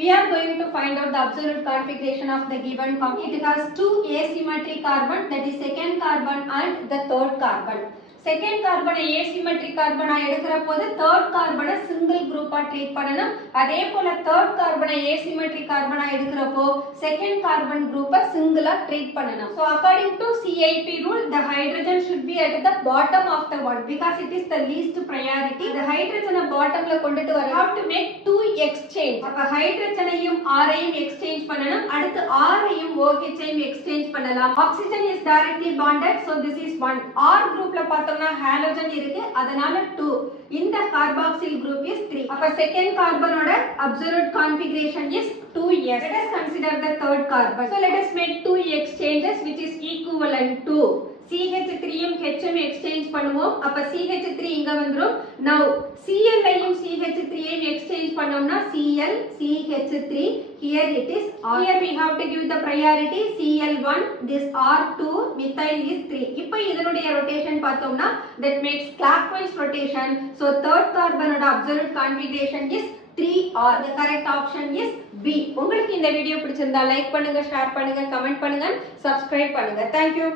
We are going to find out the absolute configuration of the given compound. It has two asymmetric carbon, that is second carbon and the third carbon. Second carbon asymmetric carbon எடுக்கிறப்போது third carbon single group treat பண்ணனும். அதே போல third carbon asymmetric carbon எடுக்கிறப்போ second carbon group single treat பண்ணனும். So according to CIP rule, the hydrogen should be at the bottom of the one because it is the least priority. The hydrogen bottomல கொண்டுட்டு வர have to make two exchange. அப்ப hydrogenையும் R ஐயும் exchange பண்ணனும். அடுத்து R ஐயும் OH ஐயும் exchange பண்ணலாம். Oxygen is directly bonded, so this is 1. R groupல halogen இருக்கு அதனால 2. இந்த carboxyl group is 3. அப்ப second carbon ஓட absolute configuration is 2s. Let us consider the third carbon. So let us make two exchanges which is equivalent to CH3 யும் H யும் exchange பண்ணுவோம். அப்ப CH3 இங்க வந்துரும். Now Cl ஐயும் CH3 யும் exchange பண்ணோம்னா Cl CH3, here it is R. Here we have to give the priority Cl1, this R2, methyl is 3. இப்போ இதனுடைய rotation பார்த்தோம்னா that makes clockwise rotation. So third carbon ஓட absolute configuration is 3R. The correct option is B. உங்களுக்கு இந்த video பிடிச்சிருந்தா like பண்ணுங்க, share பண்ணுங்க, comment பண்ணுங்க, subscribe பண்ணுங்க. Thank you.